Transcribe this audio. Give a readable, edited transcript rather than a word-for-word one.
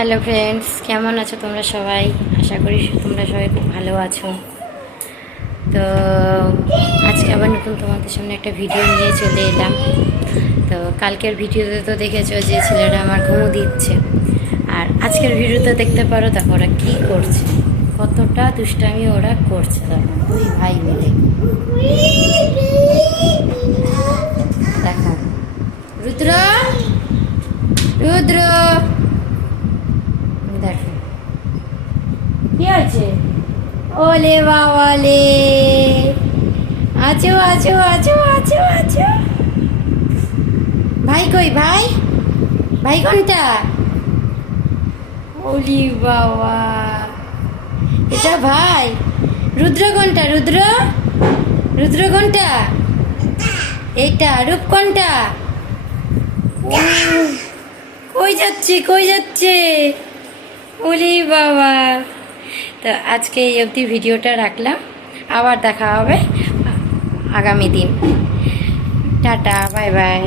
Hello friends, কেমন আছো তোমরা সবাই? আশা করি তোমরা সবাই খুব ভালো আছো। তো আজকে আবার নতুন তোমাদের সামনে একটা ভিডিও নিয়ে চলে এলাম। তো কালকের ভিডিওতে তো দেখেছো যে ছেলেরা আমার ঘুমো দিচ্ছে, আর আজকের ভিডিওতে দেখতে পারো দেখো ওরা কী করছে, কতটা দুষ্টামি ওরা করছে। দেখো দুই ভাই মিলে, দেখো রুদ্র রুদ্র দেখো কি হয়েছে। ওলে বাবালে, আছো আছো আছো আছো আছো। ভাই কই? ভাই ভাই কোনটা? ওলি বাবা, এটা ভাই। রুদ্র কোনটা? রুদ্র রুদ্র কোনটা? এইটা। রূপ কোনটা? কই যাচ্ছে কই যাচ্ছে? ওলি বাবা। তো আজকে এই অবধি ভিডিওটা রাখলাম, আবার দেখা হবে আগামী দিন। Tata, bye bye.